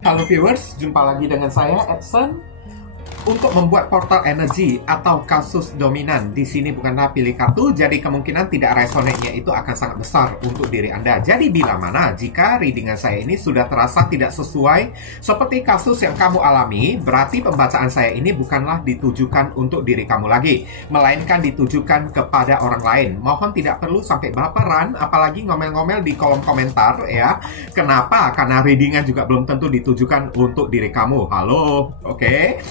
Halo viewers, jumpa lagi dengan saya Edson. Untuk membuat portal energi atau kasus dominan, di sini bukanlah pilih kartu, jadi kemungkinan tidak resonate-nya itu akan sangat besar untuk diri Anda. Jadi bila mana jika readingan saya ini sudah terasa tidak sesuai seperti kasus yang kamu alami, berarti pembacaan saya ini bukanlah ditujukan untuk diri kamu lagi, melainkan ditujukan kepada orang lain. Mohon tidak perlu sampai baperan, apalagi ngomel-ngomel di kolom komentar ya. Kenapa? Karena readingan juga belum tentu ditujukan untuk diri kamu. Halo, oke?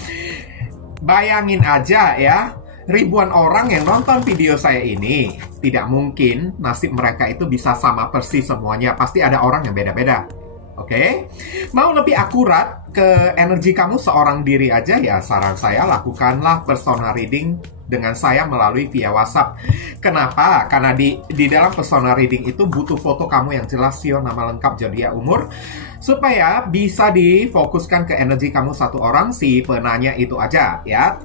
Bayangin aja ya, ribuan orang yang nonton video saya ini, tidak mungkin nasib mereka itu bisa sama persis semuanya. Pasti ada orang yang beda-beda. Oke? Mau lebih akurat ke energi kamu seorang diri aja ya, saran saya lakukanlah personal reading dengan saya melalui via WhatsApp. Kenapa? Karena di dalam personal reading itu butuh foto kamu yang jelas, sio, nama lengkap, zodiak, umur, supaya bisa difokuskan ke energi kamu satu orang, si penanya itu aja ya.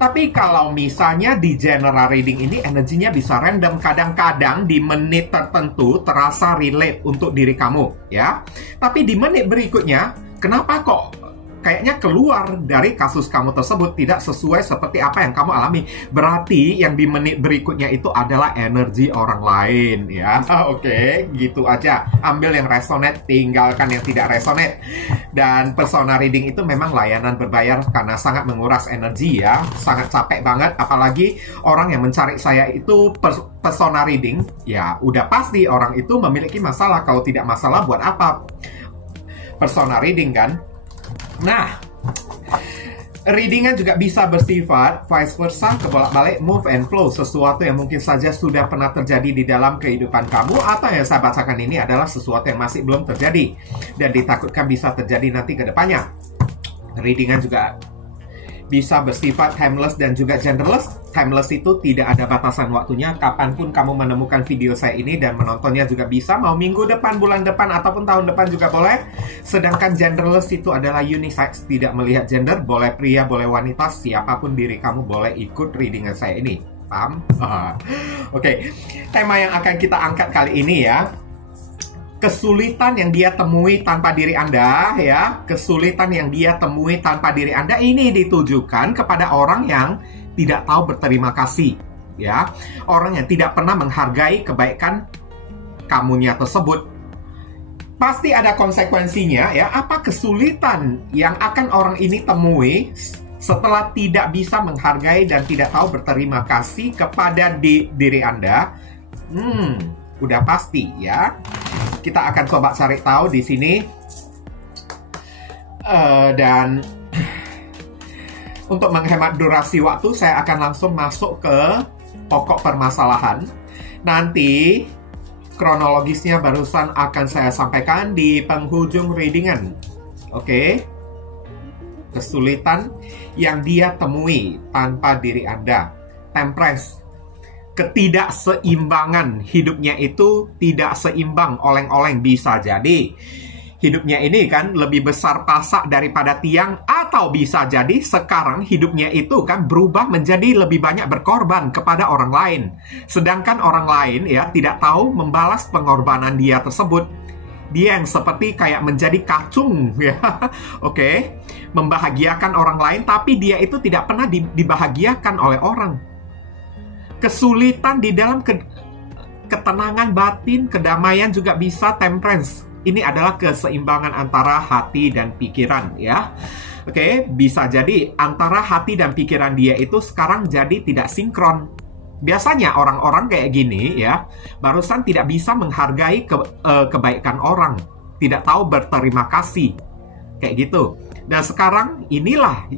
Tapi kalau misalnya di general reading ini energinya bisa random, kadang-kadang di menit tertentu terasa relate untuk diri kamu ya. Tapi di menit berikutnya, kenapa kok kayaknya keluar dari kasus kamu tersebut tidak sesuai seperti apa yang kamu alami? Berarti yang di menit berikutnya itu adalah energi orang lain ya. Oke, gitu aja. Ambil yang resonate, tinggalkan yang tidak resonate. Dan personal reading itu memang layanan berbayar karena sangat menguras energi ya. Sangat capek banget, apalagi orang yang mencari saya itu personal reading, ya udah pasti orang itu memiliki masalah. Kalau tidak masalah buat apa personal reading kan? Nah, readingan juga bisa bersifat vice versa, kebolak-balik, move and flow. Sesuatu yang mungkin saja sudah pernah terjadi di dalam kehidupan kamu, atau yang saya bacakan ini adalah sesuatu yang masih belum terjadi dan ditakutkan bisa terjadi nanti ke depannya. Readingan juga bisa bersifat timeless dan juga genderless. Timeless itu tidak ada batasan waktunya, kapanpun kamu menemukan video saya ini dan menontonnya juga bisa, mau minggu depan, bulan depan, ataupun tahun depan juga boleh. Sedangkan genderless itu adalah unisex, tidak melihat gender, boleh pria, boleh wanita, siapapun diri kamu boleh ikut readingan saya ini. Paham? Oke, tema yang akan kita angkat kali ini ya, kesulitan yang dia temui tanpa diri Anda ya. Kesulitan yang dia temui tanpa diri Anda ini ditujukan kepada orang yang tidak tahu berterima kasih ya. Orang yang tidak pernah menghargai kebaikan kamunya tersebut. Pasti ada konsekuensinya ya. Apa kesulitan yang akan orang ini temui setelah tidak bisa menghargai dan tidak tahu berterima kasih kepada diri Anda? Udah pasti ya. Kita akan coba cari tahu di sini. Dan untuk menghemat durasi waktu, saya akan langsung masuk ke pokok permasalahan. Nanti kronologisnya barusan akan saya sampaikan di penghujung readingan. Oke? Kesulitan yang dia temui tanpa diri Anda. Temperance. Ketidakseimbangan hidupnya itu tidak seimbang, oleng-oleng. Bisa jadi hidupnya ini kan lebih besar pasak daripada tiang, atau bisa jadi sekarang hidupnya itu kan berubah menjadi lebih banyak berkorban kepada orang lain, sedangkan orang lain ya tidak tahu membalas pengorbanan dia tersebut. Dia yang seperti kayak menjadi kacung ya. Oke, membahagiakan orang lain tapi dia itu tidak pernah dibahagiakan oleh orang. Kesulitan di dalam ketenangan batin, kedamaian juga bisa temperance. Ini adalah keseimbangan antara hati dan pikiran ya. Oke, bisa jadi antara hati dan pikiran dia itu sekarang jadi tidak sinkron. Biasanya orang-orang kayak gini ya, barusan tidak bisa menghargai kebaikan orang, tidak tahu berterima kasih. Kayak gitu. Dan sekarang inilah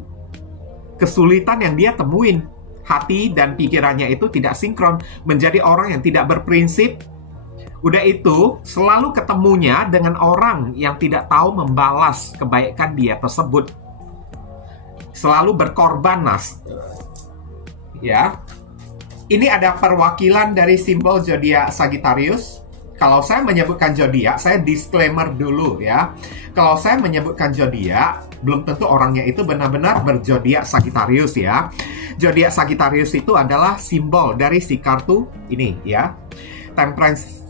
kesulitan yang dia temuin. Hati dan pikirannya itu tidak sinkron, menjadi orang yang tidak berprinsip. Udah itu, selalu ketemunya dengan orang yang tidak tahu membalas kebaikan dia tersebut. Selalu berkorban, ya. Ini ada perwakilan dari simbol zodiak Sagittarius. Kalau saya menyebutkan zodiak, saya disclaimer dulu ya. Kalau saya menyebutkan zodiak, belum tentu orangnya itu benar-benar berzodiak Sagittarius ya. Zodiak Sagittarius itu adalah simbol dari si kartu ini ya. Temperance.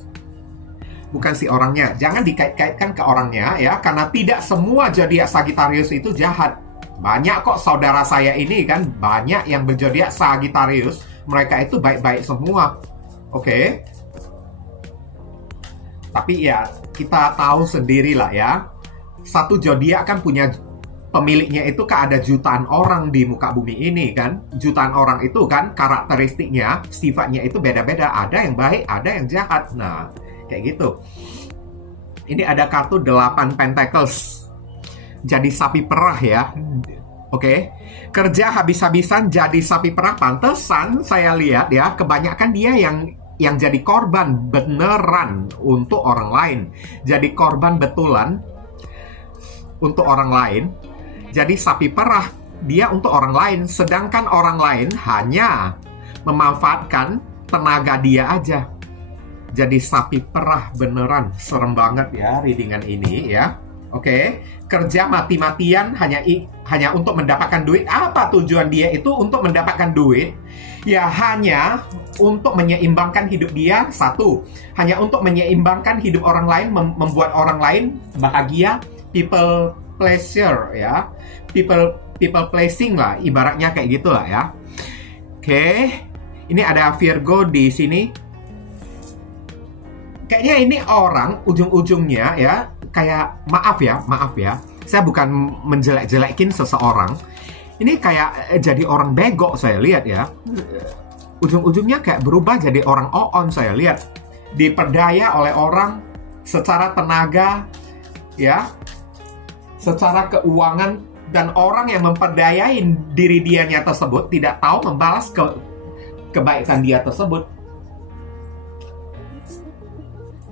bukan si orangnya. Jangan dikait-kaitkan ke orangnya ya, karena tidak semua zodiak Sagittarius itu jahat. Banyak kok saudara saya ini kan, banyak yang berzodiak Sagittarius, mereka itu baik-baik semua. Oke. Tapi ya, kita tahu sendirilah ya. Satu zodiak kan punya pemiliknya itu kan ada jutaan orang di muka bumi ini kan. Jutaan orang itu kan karakteristiknya, sifatnya itu beda-beda. Ada yang baik, ada yang jahat. Nah, kayak gitu. Ini ada kartu 8 Pentacles. Jadi sapi perah ya. Oke. Kerja habis-habisan jadi sapi perah. Pantesan saya lihat ya, kebanyakan dia yang jadi korban beneran untuk orang lain. Jadi korban betulan untuk orang lain. Jadi sapi perah dia untuk orang lain, sedangkan orang lain hanya memanfaatkan tenaga dia aja. Jadi sapi perah beneran. Serem banget ya readingan ini ya. Oke. Kerja mati-matian hanya untuk mendapatkan duit. Apa tujuan dia itu untuk mendapatkan duit? Ya hanya untuk menyeimbangkan hidup dia. Satu, hanya untuk menyeimbangkan hidup orang lain, membuat orang lain bahagia. People pleasure ya, people pleasing lah, ibaratnya kayak gitulah ya. Oke, ini ada Virgo di sini. Kayaknya ini orang ujung-ujungnya ya, kayak maaf ya, saya bukan menjelek-jelekin seseorang. Ini kayak jadi orang bego saya lihat ya. Ujung-ujungnya kayak berubah jadi orang on saya lihat. Diperdaya oleh orang secara tenaga ya, secara keuangan, dan orang yang memperdayai diri dianya tersebut tidak tahu membalas kebaikan dia tersebut.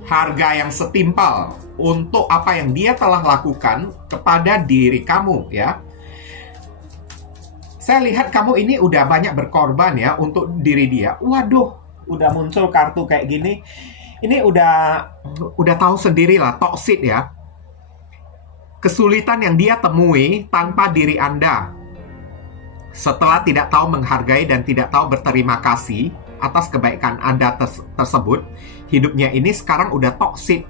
Harga yang setimpal untuk apa yang dia telah lakukan kepada diri kamu ya. Saya lihat kamu ini udah banyak berkorban ya untuk diri dia. Waduh, udah muncul kartu kayak gini. Ini udah tahu sendirilah, toxic ya. Kesulitan yang dia temui tanpa diri Anda. Setelah tidak tahu menghargai dan tidak tahu berterima kasih atas kebaikan Anda tersebut, hidupnya ini sekarang udah toksik,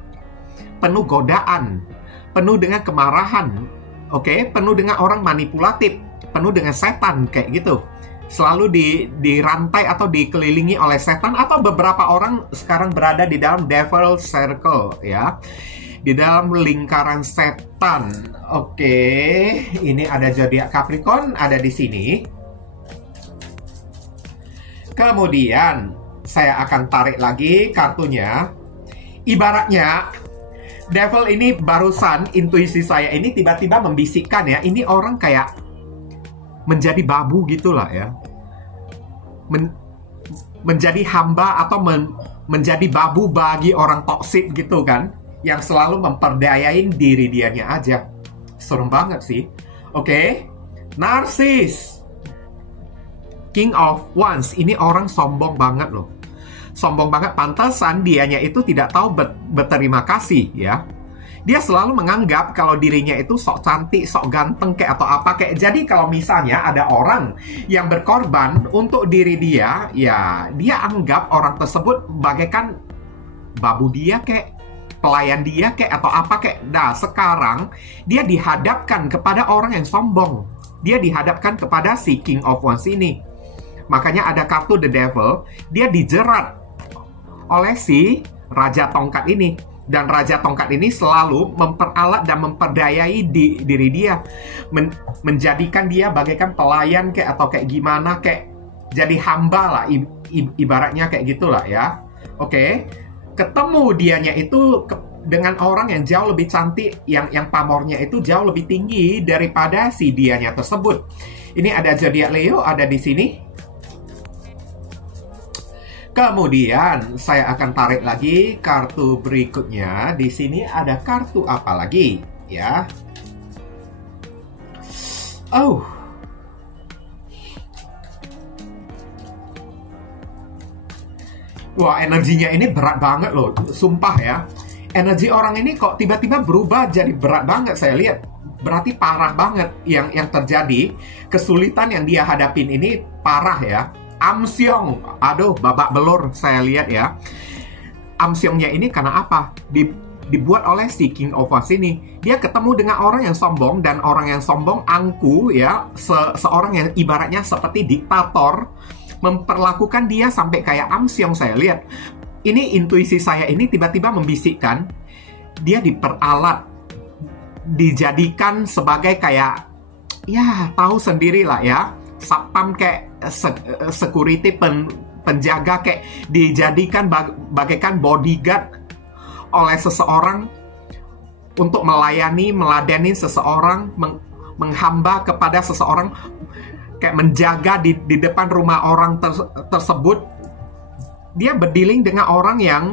penuh godaan, penuh dengan kemarahan, oke, penuh dengan orang manipulatif, penuh dengan setan kayak gitu. Selalu dirantai atau dikelilingi oleh setan, atau beberapa orang sekarang berada di dalam devil circle ya, di dalam lingkaran setan. Oke, ini ada zodiak Capricorn ada di sini. Kemudian saya akan tarik lagi kartunya. Ibaratnya devil ini barusan intuisi saya ini tiba-tiba membisikkan ya, ini orang kayak menjadi babu gitulah ya. Menjadi hamba atau menjadi babu bagi orang toksik gitu kan, yang selalu memperdayain diri dianya aja. Serem banget sih. Oke. Narsis. King of Wands. Ini orang sombong banget loh. Sombong banget. Pantesan dianya itu tidak tahu berterima kasih ya. Dia selalu menganggap kalau dirinya itu sok cantik, sok ganteng kayak atau apa kayak. Jadi kalau misalnya ada orang yang berkorban untuk diri dia, ya dia anggap orang tersebut bagaikan babu dia kayak, pelayan dia kayak atau apa kayak. Nah sekarang dia dihadapkan kepada orang yang sombong. Dia dihadapkan kepada si King of Wands ini. Makanya ada kartu The Devil. Dia dijerat oleh si Raja Tongkat ini. Dan Raja Tongkat ini selalu memperalat dan memperdayai diri dia. Menjadikan dia bagaikan pelayan kayak atau kayak gimana kayak. Jadi hamba lah, ibaratnya kayak gitulah ya. Oke. Ketemu dianya itu dengan orang yang jauh lebih cantik, yang pamornya itu jauh lebih tinggi daripada si dianya tersebut. Ini ada zodiak Leo ada di sini. Kemudian saya akan tarik lagi kartu berikutnya. Di sini ada kartu apa lagi ya? Oh. Wah, energinya ini berat banget loh, sumpah ya. Energi orang ini kok tiba-tiba berubah jadi berat banget saya lihat. Berarti parah banget yang terjadi. Kesulitan yang dia hadapin ini parah ya. Amsyong, aduh babak belur saya lihat ya. amsyongnya ini karena apa? Dibuat oleh si King of Wands ini. Dia ketemu dengan orang yang sombong, dan orang yang sombong angku ya, seorang yang ibaratnya seperti diktator, memperlakukan dia sampai kayak amsyong. Saya lihat ini, intuisi saya ini tiba-tiba membisikkan dia diperalat, dijadikan sebagai kayak, ya tahu sendirilah ya, satpam kayak security, penjaga, kayak dijadikan bagaikan bodyguard oleh seseorang untuk meladeni seseorang, menghamba kepada seseorang, kayak menjaga di depan rumah orang tersebut. Dia berdealing dengan orang yang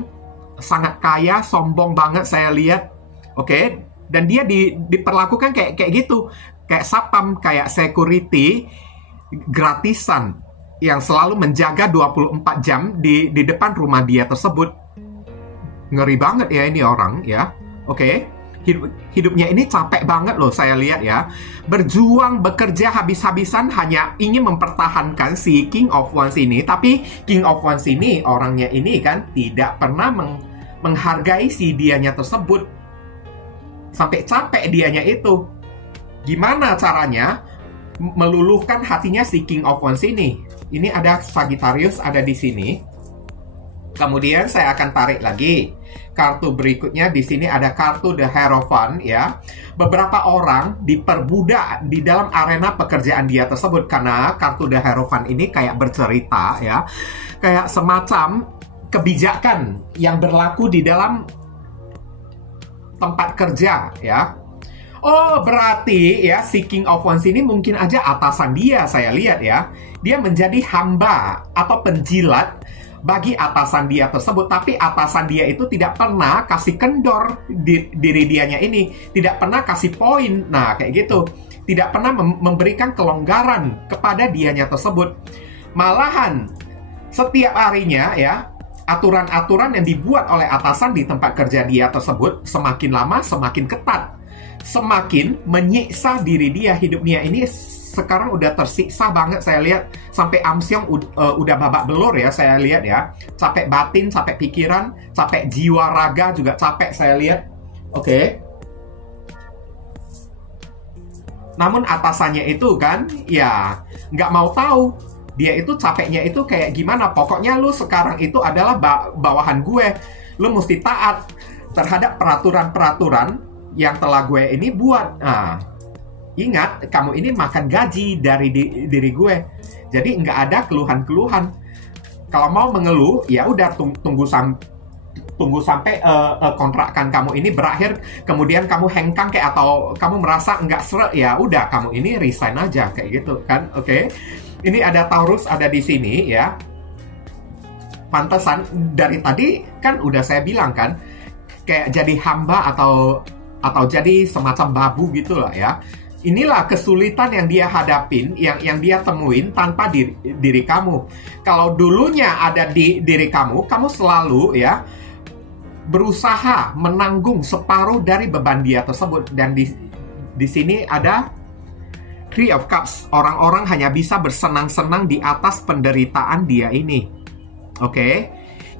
sangat kaya, sombong banget saya lihat. Oke, dan dia diperlakukan kayak gitu, kayak satpam, kayak security gratisan yang selalu menjaga 24 jam di depan rumah dia tersebut. Ngeri banget ya ini orang ya. Oke. Hidupnya ini capek banget loh saya lihat ya. Berjuang, bekerja habis-habisan hanya ingin mempertahankan si King of Wands ini. Tapi King of Wands ini, orangnya ini kan tidak pernah menghargai si dianya tersebut. Sampai capek dianya itu. Gimana caranya meluluhkan hatinya si King of Wands ini? Ini ada Sagittarius ada di sini. Kemudian saya akan tarik lagi kartu berikutnya. Di sini ada kartu The Hierophant ya. Beberapa orang diperbudak di dalam arena pekerjaan dia tersebut, karena kartu The Hierophant ini kayak bercerita ya, kayak semacam kebijakan yang berlaku di dalam tempat kerja ya. Oh, berarti ya si King of Wands ini mungkin aja atasan dia, saya lihat ya. Dia menjadi hamba atau penjilat bagi atasan dia tersebut. Tapi atasan dia itu tidak pernah kasih kendor diri dianya ini, tidak pernah kasih poin. Nah, kayak gitu. Tidak pernah memberikan kelonggaran kepada dianya tersebut. Malahan setiap harinya ya, aturan-aturan yang dibuat oleh atasan di tempat kerja dia tersebut semakin lama semakin ketat, semakin menyiksa diri dia. Hidupnya ini sekarang udah tersiksa banget saya lihat. Sampai amsyong udah babak belur ya saya lihat ya. Capek batin, capek pikiran, capek jiwa raga juga capek saya lihat. Oke. Namun atasannya itu kan ya nggak mau tahu. Dia itu capeknya itu kayak gimana. Pokoknya lu sekarang itu adalah bawahan gue. Lu mesti taat terhadap peraturan-peraturan yang telah gue ini buat. Nah, ingat, kamu ini makan gaji dari diri gue. Jadi nggak ada keluhan-keluhan. Kalau mau mengeluh, ya udah tunggu sampai kontrakan kamu ini berakhir. Kemudian kamu hengkang kayak, atau kamu merasa nggak seret, ya udah kamu ini resign aja kayak gitu kan. Oke. Ini ada Taurus ada di sini ya. Pantesan dari tadi kan udah saya bilang kan, kayak jadi hamba atau jadi semacam babu gitulah ya. Inilah kesulitan yang dia hadapin, yang dia temuin tanpa diri kamu. Kalau dulunya ada di diri kamu selalu ya berusaha menanggung separuh dari beban dia tersebut. Dan di sini ada Three of Cups. Orang-orang hanya bisa bersenang-senang di atas penderitaan dia ini. Oke?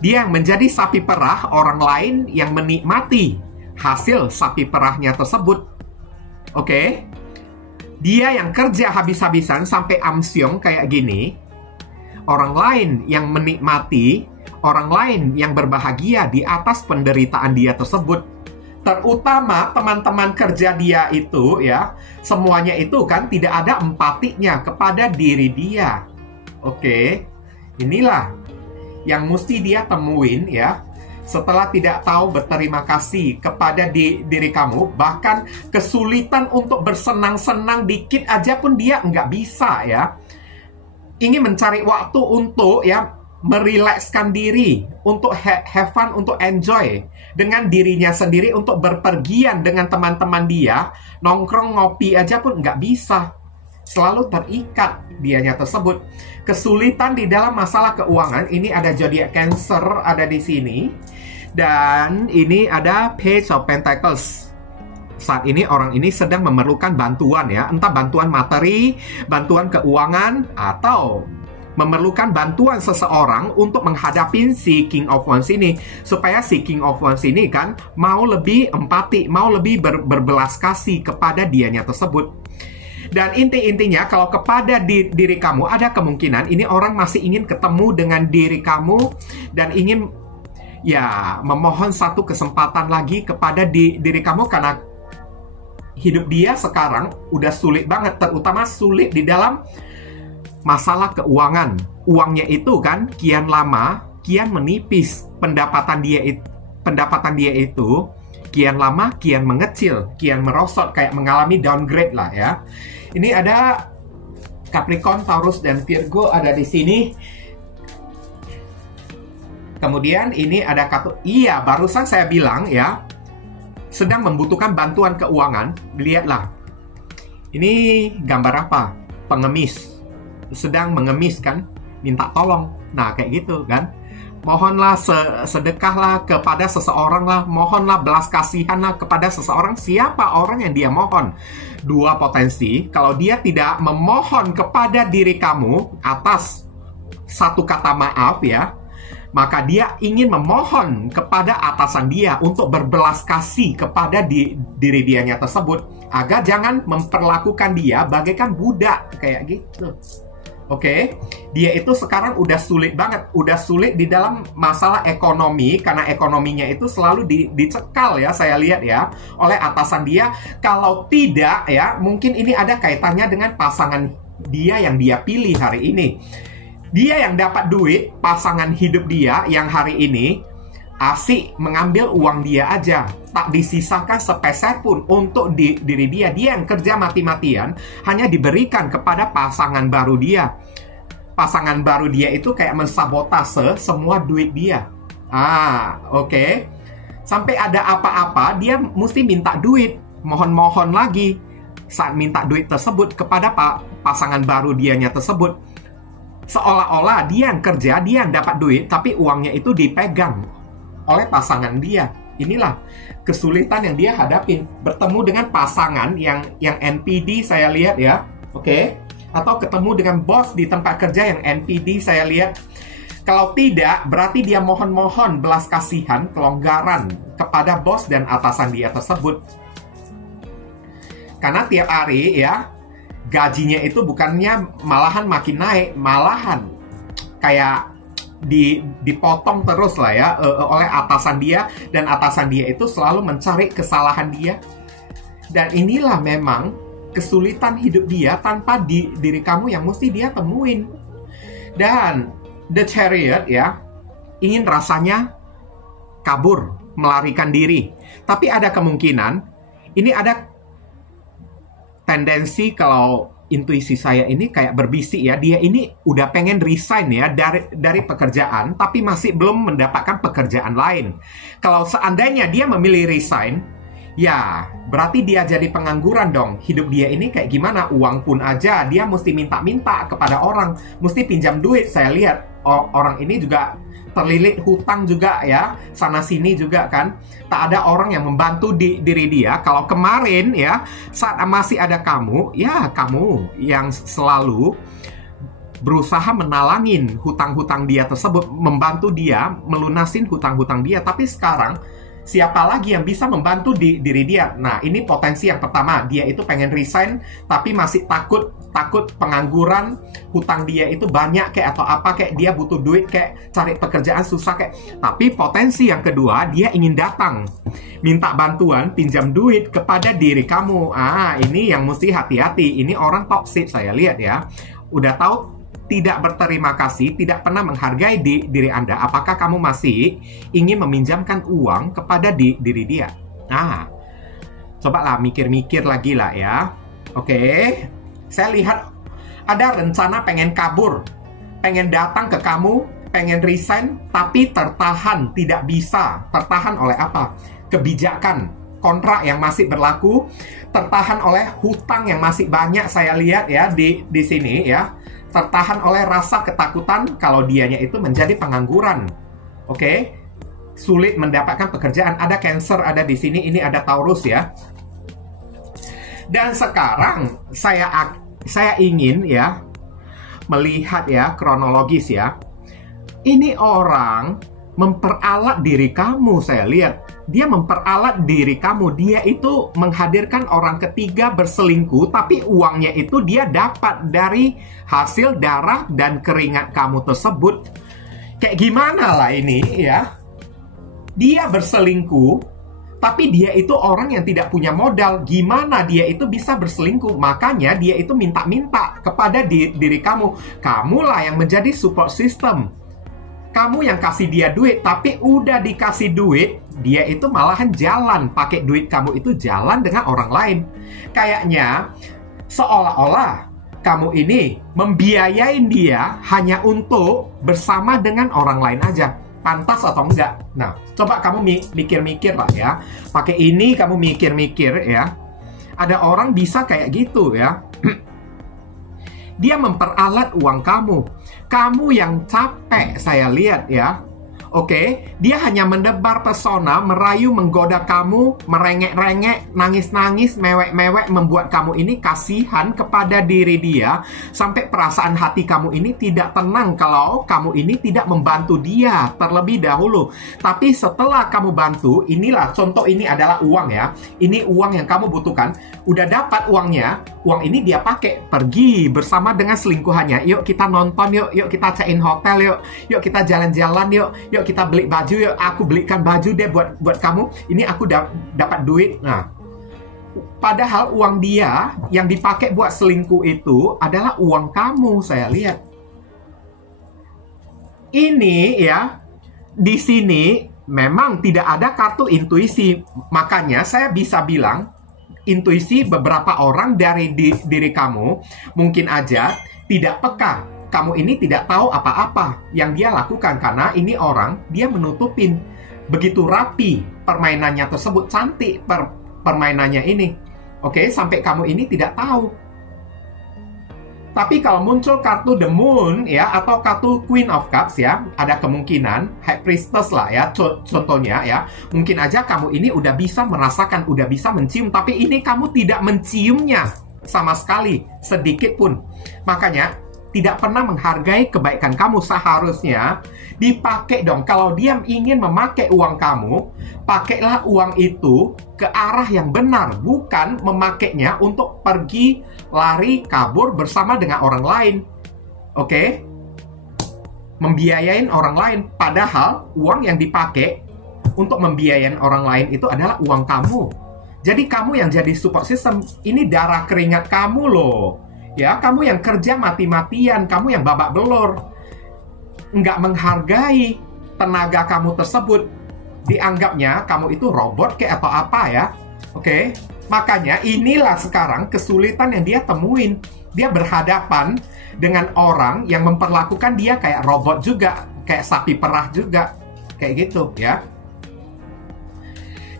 Dia yang menjadi sapi perah, orang lain yang menikmati hasil sapi perahnya tersebut. Oke? Dia yang kerja habis-habisan sampai amsyong kayak gini. Orang lain yang menikmati, orang lain yang berbahagia di atas penderitaan dia tersebut. Terutama teman-teman kerja dia itu ya, semuanya itu kan tidak ada empatinya kepada diri dia. Oke, inilah yang mesti dia temuin ya. Setelah tidak tahu berterima kasih kepada diri kamu, bahkan kesulitan untuk bersenang-senang dikit aja pun dia nggak bisa ya. Ingin mencari waktu untuk ya merilekskan diri, untuk have fun, untuk enjoy dengan dirinya sendiri, untuk berpergian dengan teman-teman dia, nongkrong ngopi aja pun nggak bisa. Selalu terikat dianya tersebut. Kesulitan di dalam masalah keuangan. Ini ada zodiak Cancer ada di sini. Dan ini ada Page of Pentacles. Saat ini orang ini sedang memerlukan bantuan ya. Entah bantuan materi, bantuan keuangan, atau memerlukan bantuan seseorang untuk menghadapi si King of Wands ini, supaya si King of Wands ini kan mau lebih empati, mau lebih berbelas kasih kepada dianya tersebut. Dan intinya kalau kepada diri kamu ada kemungkinan ini orang masih ingin ketemu dengan diri kamu dan ingin ya memohon satu kesempatan lagi kepada diri kamu, karena hidup dia sekarang udah sulit banget, terutama sulit di dalam masalah keuangan. Uangnya itu kan kian lama kian menipis, pendapatan dia itu kian lama kian mengecil, kian merosot, kayak mengalami downgrade lah ya. Ini ada Capricorn, Taurus dan Virgo ada di sini. Kemudian ini ada iya, barusan saya bilang ya, sedang membutuhkan bantuan keuangan. Lihatlah, ini gambar apa? Pengemis sedang mengemis kan, minta tolong. Nah kayak gitu kan, mohonlah sedekahlah kepada seseorang lah, mohonlah belas kasihanlah kepada seseorang. Siapa orang yang dia mohon? Dua potensi, kalau dia tidak memohon kepada diri kamu atas satu kata maaf ya, maka dia ingin memohon kepada atasan dia untuk berbelas kasih kepada diri dianya tersebut, agar jangan memperlakukan dia bagaikan budak kayak gitu. Oke, dia itu sekarang udah sulit banget, udah sulit di dalam masalah ekonomi, karena ekonominya itu selalu dicekal ya, saya lihat ya, oleh atasan dia. Kalau tidak ya, mungkin ini ada kaitannya dengan pasangan dia yang dia pilih hari ini. Dia yang dapat duit, pasangan hidup dia yang hari ini asik mengambil uang dia aja, tak disisakan sepeser pun untuk diri dia. Dia yang kerja mati-matian hanya diberikan kepada pasangan baru dia. Pasangan baru dia itu kayak mensabotase semua duit dia. Oke. Sampai ada apa-apa dia mesti minta duit, mohon-mohon lagi. Saat minta duit tersebut kepada pasangan baru dianya tersebut, seolah-olah dia yang kerja, dia yang dapat duit, tapi uangnya itu dipegang oleh pasangan dia. Inilah kesulitan yang dia hadapin. Bertemu dengan pasangan yang NPD saya lihat ya. Oke. Atau ketemu dengan bos di tempat kerja yang NPD saya lihat. Kalau tidak, berarti dia mohon-mohon belas kasihan, kelonggaran kepada bos dan atasan dia tersebut. Karena tiap hari ya, gajinya itu bukannya malahan makin naik, malahan kayak dipotong terus lah ya oleh atasan dia, dan atasan dia itu selalu mencari kesalahan dia. Dan inilah memang kesulitan hidup dia tanpa diri kamu yang mesti dia temuin. Dan The Chariot ya, ingin rasanya kabur, melarikan diri. Tapi ada kemungkinan, ini ada tendensi kalau intuisi saya ini kayak berbisik ya, dia ini udah pengen resign ya dari pekerjaan, tapi masih belum mendapatkan pekerjaan lain. Kalau seandainya dia memilih resign, ya berarti dia jadi pengangguran dong. Hidup dia ini kayak gimana? Uang pun aja dia mesti minta-minta kepada orang, mesti pinjam duit. Saya lihat orang ini juga terlilit hutang juga ya, sana sini juga kan. Tak ada orang yang membantu diri dia. Kalau kemarin ya, saat masih ada kamu, ya kamu yang selalu berusaha menalangin hutang-hutang dia tersebut, membantu dia melunasin hutang-hutang dia. Tapi sekarang siapa lagi yang bisa membantu diri dia? Nah, ini potensi yang pertama. Dia itu pengen resign, tapi masih takut pengangguran, hutang dia itu banyak kayak atau apa, kayak dia butuh duit, kayak cari pekerjaan susah kayak. Tapi potensi yang kedua, dia ingin datang, minta bantuan, pinjam duit kepada diri kamu. Ini yang mesti hati-hati. Ini orang toxic saya lihat ya. Udah tahu tidak berterima kasih, tidak pernah menghargai diri Anda. Apakah kamu masih ingin meminjamkan uang kepada diri dia? Cobalah mikir-mikir lagi lah ya. Oke, saya lihat ada rencana pengen kabur, pengen datang ke kamu, pengen resign, tapi tertahan, tidak bisa. Tertahan oleh apa? Kebijakan, kontrak yang masih berlaku, tertahan oleh hutang yang masih banyak saya lihat ya di sini ya. Tertahan oleh rasa ketakutan kalau dianya itu menjadi pengangguran. Oke? Sulit mendapatkan pekerjaan. Ada Cancer ada di sini, ini ada Taurus ya. Dan sekarang saya ingin ya melihat ya kronologis ya, ini orang memperalat diri kamu. Saya lihat dia memperalat diri kamu. Dia itu menghadirkan orang ketiga berselingkuh, tapi uangnya itu dia dapat dari hasil darah dan keringat kamu tersebut. Kayak gimana lah ini ya? Dia berselingkuh, tapi dia itu orang yang tidak punya modal. Gimana dia itu bisa berselingkuh? Makanya dia itu minta-minta kepada diri kamu. Kamulah yang menjadi support system. Kamu yang kasih dia duit, tapi udah dikasih duit, dia itu malahan jalan. Pakai duit kamu itu jalan dengan orang lain. Kayaknya seolah-olah kamu ini membiayain dia hanya untuk bersama dengan orang lain aja. Pantas atau enggak? Nah, coba kamu mikir-mikir lah ya. Pakai ini kamu mikir-mikir ya. Ada orang bisa kayak gitu ya. Dia memperalat uang kamu. Kamu yang capek, saya lihat ya. Oke, dia hanya mendebar pesona, merayu, menggoda kamu, merengek-rengek, nangis-nangis, mewek-mewek, membuat kamu ini kasihan kepada diri dia, sampai perasaan hati kamu ini tidak tenang kalau kamu ini tidak membantu dia terlebih dahulu. Tapi setelah kamu bantu, inilah contoh, ini adalah uang ya. Ini uang yang kamu butuhkan. Udah dapat uangnya, uang ini dia pakai pergi bersama dengan selingkuhannya. Yuk kita nonton, yuk kita check-in hotel, yuk kita jalan-jalan, yuk kita beli baju, yuk aku belikan baju deh buat kamu. Ini aku dapat duit. Nah, padahal uang dia yang dipakai buat selingkuh itu adalah uang kamu. Saya lihat ini ya, di sini memang tidak ada kartu intuisi. Makanya saya bisa bilang intuisi beberapa orang dari diri kamu mungkin aja tidak peka. Kamu ini tidak tahu apa-apa yang dia lakukan, karena ini orang, dia menutupin begitu rapi permainannya tersebut, cantik permainannya ini. Oke, sampai kamu ini tidak tahu. Tapi kalau muncul kartu The Moon ya, atau kartu Queen of Cups ya, ada kemungkinan High Priestess lah ya, contohnya ya, mungkin aja kamu ini udah bisa merasakan, udah bisa mencium, tapi ini kamu tidak menciumnya sama sekali, sedikit pun. Makanya tidak pernah menghargai kebaikan kamu. Seharusnya dipakai dong. Kalau dia ingin memakai uang kamu, pakailah uang itu ke arah yang benar, bukan memakainya untuk pergi, lari, kabur bersama dengan orang lain. Oke? Membiayain orang lain. Padahal uang yang dipakai untuk membiayain orang lain itu adalah uang kamu. Jadi kamu yang jadi support system, ini darah keringat kamu loh. Ya, kamu yang kerja mati-matian, kamu yang babak belur, nggak menghargai tenaga kamu tersebut, dianggapnya kamu itu robot kayak atau apa ya. Oke, makanya inilah sekarang kesulitan yang dia temuin. Dia berhadapan dengan orang yang memperlakukan dia kayak robot juga, kayak sapi perah juga, kayak gitu ya.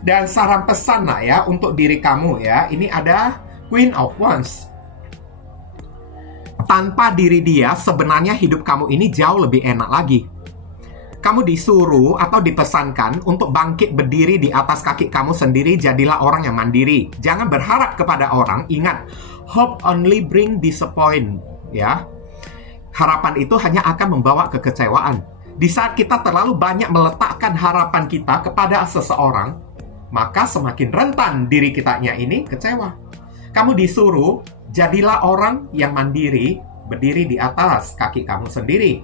Dan saran pesan lah ya untuk diri kamu ya, ini ada Queen of Wands. Tanpa diri dia, sebenarnya hidup kamu ini jauh lebih enak lagi. Kamu disuruh atau dipesankan untuk bangkit berdiri di atas kaki kamu sendiri. Jadilah orang yang mandiri. Jangan berharap kepada orang. Ingat, hope only bring disappoint. Ya, harapan itu hanya akan membawa kekecewaan. Di saat kita terlalu banyak meletakkan harapan kita kepada seseorang, maka semakin rentan diri kitanya ini kecewa. Kamu disuruh jadilah orang yang mandiri, berdiri di atas kaki kamu sendiri.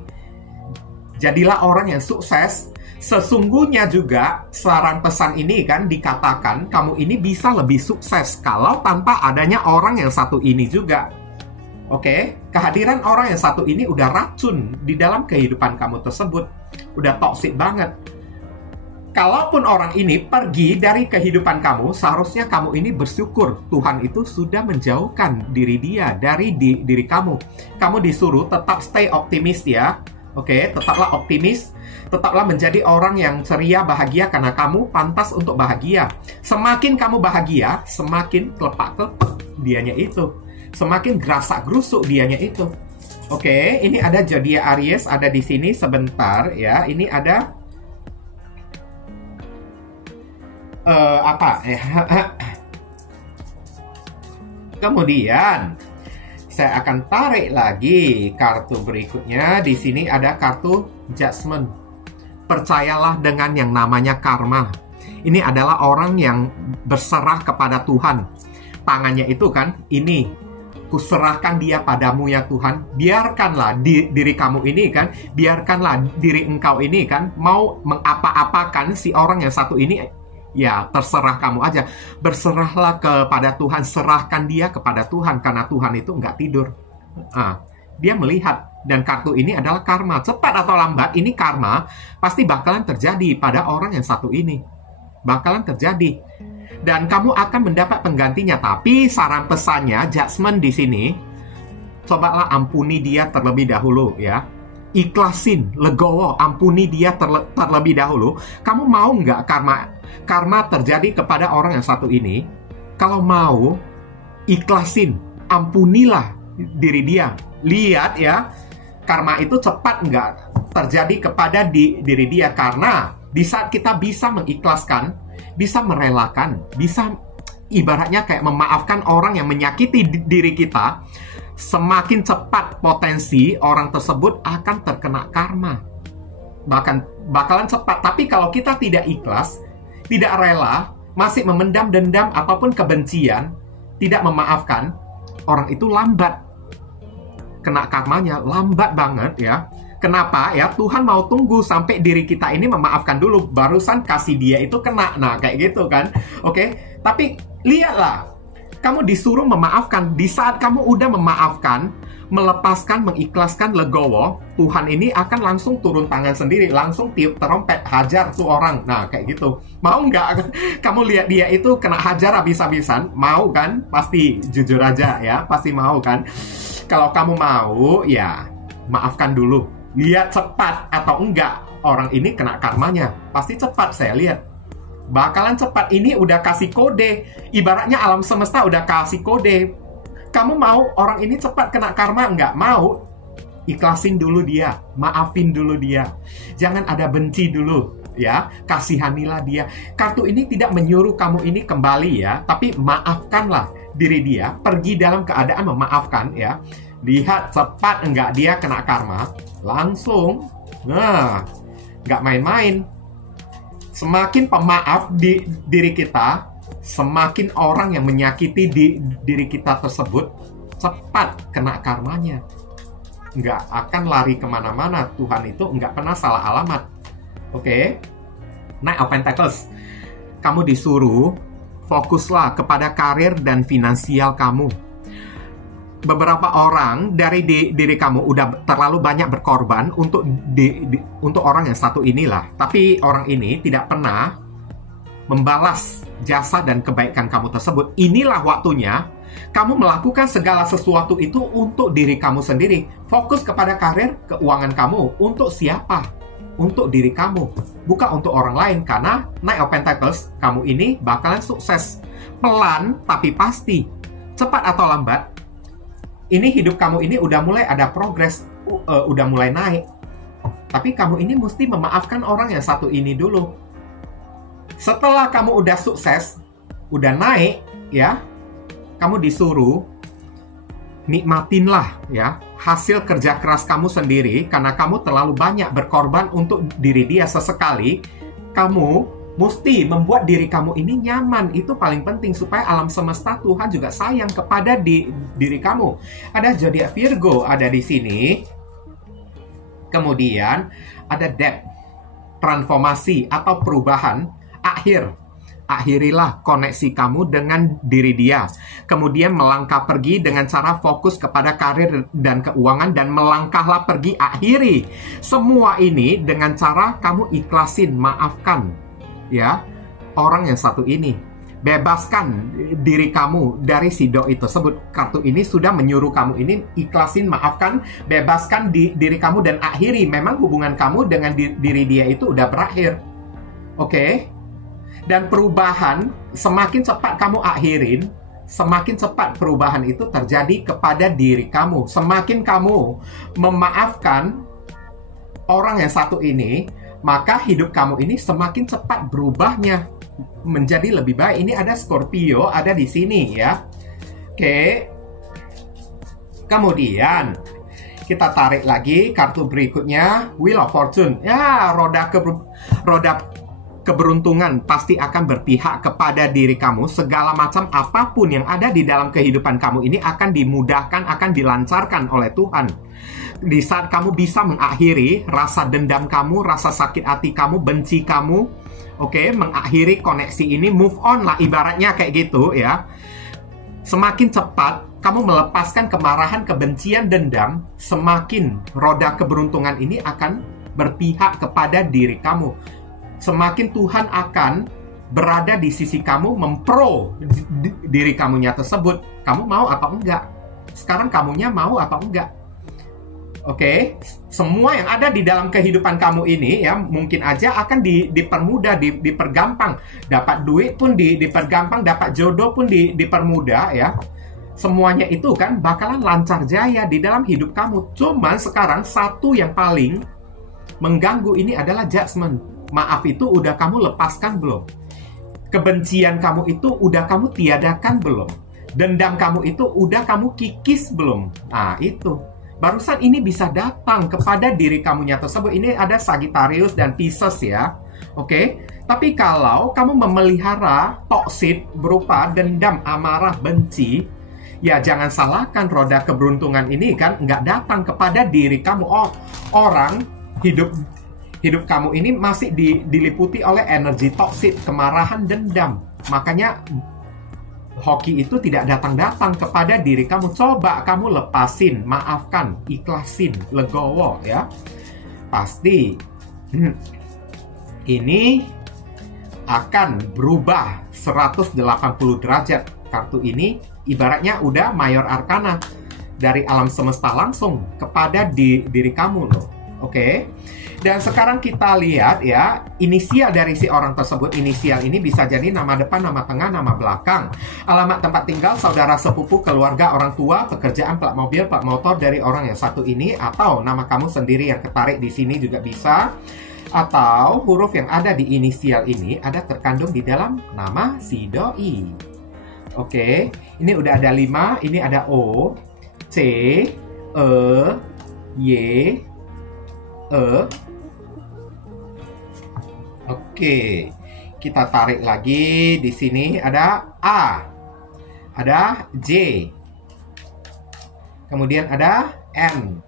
Jadilah orang yang sukses. Sesungguhnya juga saran pesan ini kan dikatakan kamu ini bisa lebih sukses kalau tanpa adanya orang yang satu ini juga. Oke, kehadiran orang yang satu ini udah racun di dalam kehidupan kamu tersebut. Udah toksik banget. Kalaupun orang ini pergi dari kehidupan kamu, seharusnya kamu ini bersyukur. Tuhan itu sudah menjauhkan diri dia dari diri kamu. Kamu disuruh tetap stay optimis ya. Oke, tetaplah optimis. Tetaplah menjadi orang yang ceria, bahagia, karena kamu pantas untuk bahagia. Semakin kamu bahagia, semakin kelepak-kelepak dianya itu. Semakin gerasak-gerusuk dianya itu. Oke, ini ada zodiak Aries ada di sini sebentar ya. Ini ada Kemudian Saya akan tarik lagi kartu berikutnya. Di sini ada kartu Judgment. Percayalah dengan yang namanya karma. Ini adalah orang yang berserah kepada Tuhan. Tangannya itu kan, ini, kuserahkan dia padamu ya Tuhan. Biarkanlah diri kamu ini kan, biarkanlah diri engkau ini kan, mau mengapa-apakan si orang yang satu ini, ya terserah kamu aja. Berserahlah kepada Tuhan, serahkan dia kepada Tuhan, karena Tuhan itu nggak tidur. Dia melihat, dan kartu ini adalah karma. Cepat atau lambat, ini karma pasti bakalan terjadi pada orang yang satu ini. Bakalan terjadi. Dan kamu akan mendapat penggantinya. Tapi saran pesannya, Judgment di sini, cobalah ampuni dia terlebih dahulu ya. Ikhlasin, legowo, ampuni dia terlebih dahulu. Kamu mau nggak karma terjadi kepada orang yang satu ini? Kalau mau, ikhlasin, ampunilah diri dia. Lihat ya, karma itu cepat nggak terjadi kepada diri dia. Karena di saat kita bisa mengikhlaskan, bisa merelakan, bisa ibaratnya kayak memaafkan orang yang menyakiti diri kita, semakin cepat potensi orang tersebut akan terkena karma. Bakalan cepat. Tapi kalau kita tidak ikhlas, tidak rela, masih memendam dendam ataupun kebencian, tidak memaafkan, orang itu lambat kena karmanya, lambat banget ya. Kenapa ya? Tuhan mau tunggu sampai diri kita ini memaafkan dulu, barusan kasih dia itu kena. Nah, kayak gitu kan. Oke, tapi lihatlah, kamu disuruh memaafkan. Di saat kamu udah memaafkan, melepaskan, mengikhlaskan, legowo, Tuhan ini akan langsung turun tangan sendiri, langsung tiup terompet, hajar tuh orang. Nah, kayak gitu. Mau nggak kamu lihat dia itu kena hajar habis-habisan? Mau kan? Pasti, jujur aja ya, pasti mau kan? Kalau kamu mau, ya maafkan dulu. Lihat cepat atau enggak orang ini kena karmanya. Pasti cepat, saya lihat. Bakalan cepat. Ini udah kasih kode. Ibaratnya alam semesta udah kasih kode. Kamu mau orang ini cepat kena karma? Enggak mau. Ikhlasin dulu dia. Maafin dulu dia. Jangan ada benci dulu. Ya, kasihanilah dia. Kartu ini tidak menyuruh kamu ini kembali ya, tapi maafkanlah diri dia, pergi dalam keadaan memaafkan ya. Lihat cepat enggak dia kena karma, langsung. Nah, enggak main-main. Semakin pemaaf di diri kita, semakin orang yang menyakiti diri kita tersebut cepat kena karmanya. Enggak akan lari kemana-mana. Tuhan itu enggak pernah salah alamat. Oke, Knight of Pentacles, kamu disuruh fokuslah kepada karir dan finansial kamu. Beberapa orang dari diri kamu udah terlalu banyak berkorban untuk untuk orang yang satu inilah. Tapi orang ini tidak pernah membalas jasa dan kebaikan kamu tersebut. Inilah waktunya kamu melakukan segala sesuatu itu untuk diri kamu sendiri. Fokus kepada karir, keuangan kamu. Untuk siapa? Untuk diri kamu, bukan untuk orang lain. Karena Knight of Pentacles, kamu ini bakalan sukses. Pelan tapi pasti. Cepat atau lambat, ini hidup kamu ini udah mulai ada progres, udah mulai naik. Tapi kamu ini mesti memaafkan orang yang satu ini dulu. Setelah kamu udah sukses, udah naik ya, kamu disuruh nikmatinlah ya hasil kerja keras kamu sendiri, karena kamu terlalu banyak berkorban untuk diri dia. Sesekali kamu mesti membuat diri kamu ini nyaman. Itu paling penting supaya alam semesta, Tuhan juga sayang kepada diri kamu. Ada zodiak Virgo ada di sini. Kemudian ada Death, transformasi atau perubahan akhir. Akhirilah koneksi kamu dengan diri dia. Kemudian melangkah pergi dengan cara fokus kepada karir dan keuangan, dan melangkahlah pergi, akhiri. Semua ini dengan cara kamu ikhlasin, maafkan ya orang yang satu ini. Bebaskan diri kamu dari si doi tersebut. Kartu ini sudah menyuruh kamu ini ikhlasin, maafkan, bebaskan diri kamu, dan akhiri. Memang hubungan kamu dengan diri dia itu udah berakhir. Oke? Dan perubahan, semakin cepat kamu akhirin, semakin cepat perubahan itu terjadi kepada diri kamu. Semakin kamu memaafkan orang yang satu ini, maka hidup kamu ini semakin cepat berubahnya menjadi lebih baik. Ini ada Scorpio ada di sini ya. Oke. Kemudian kita tarik lagi kartu berikutnya, Wheel of Fortune. Ya, roda keberuntungan pasti akan berpihak kepada diri kamu. Segala macam apapun yang ada di dalam kehidupan kamu ini akan dimudahkan, akan dilancarkan oleh Tuhan. Di saat kamu bisa mengakhiri rasa dendam kamu, rasa sakit hati kamu, benci kamu, mengakhiri koneksi ini, move on lah ibaratnya kayak gitu ya. Semakin cepat kamu melepaskan kemarahan, kebencian, dendam, semakin roda keberuntungan ini akan berpihak kepada diri kamu. Semakin Tuhan akan berada di sisi kamu, mempro diri kamunya tersebut. Kamu mau apa enggak? Sekarang kamunya mau apa enggak? Semua yang ada di dalam kehidupan kamu ini ya mungkin aja akan dipermudah, dipergampang. Dapat duit pun dipergampang, dapat jodoh pun dipermudah ya. Semuanya itu kan bakalan lancar jaya di dalam hidup kamu. Cuman sekarang satu yang paling mengganggu ini adalah judgment. Maaf itu udah kamu lepaskan belum? Kebencian kamu itu udah kamu tiadakan belum? Dendam kamu itu udah kamu kikis belum? Nah itu. Barusan ini bisa datang kepada diri kamunya tersebut. Ini ada Sagittarius dan Pisces ya. Tapi kalau kamu memelihara toxic berupa dendam, amarah, benci, ya jangan salahkan roda keberuntungan ini kan nggak datang kepada diri kamu. Orang hidup kamu ini masih diliputi oleh energi toksik, kemarahan, dendam. Makanya hoki itu tidak datang-datang kepada diri kamu. Coba kamu lepasin, maafkan, ikhlasin, legowo ya. Pasti ini akan berubah 180 derajat. Kartu ini ibaratnya udah mayor arkana dari alam semesta langsung kepada diri kamu loh. Dan sekarang kita lihat ya, inisial dari si orang tersebut. Inisial ini bisa jadi nama depan, nama tengah, nama belakang, alamat tempat tinggal, saudara sepupu, keluarga, orang tua, pekerjaan, plat mobil, plat motor dari orang yang satu ini, atau nama kamu sendiri yang ketarik di sini juga bisa. Atau huruf yang ada di inisial ini ada terkandung di dalam nama si doi. Ini udah ada 5, ini ada O, C, E, Y, E. Kita tarik lagi. Di sini ada A, ada J, kemudian ada M,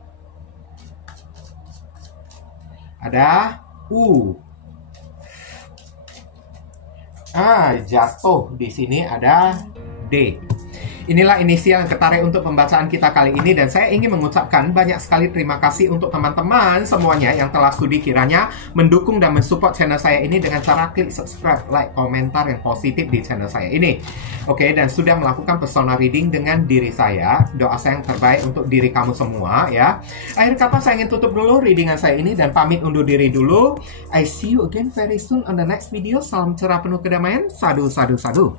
ada U. Jatuh di sini ada D. Inilah inisial yang ketarik untuk pembacaan kita kali ini, dan saya ingin mengucapkan banyak sekali terima kasih untuk teman-teman semuanya yang telah studi kiranya mendukung dan mensupport channel saya ini dengan cara klik subscribe, like, komentar yang positif di channel saya ini. Dan sudah melakukan personal reading dengan diri saya. Doa saya yang terbaik untuk diri kamu semua ya. Akhir kata saya ingin tutup dulu readingan saya ini dan pamit undur diri dulu. I see you again very soon on the next video. Salam cerah penuh kedamaian. Sadu, sadu, sadu.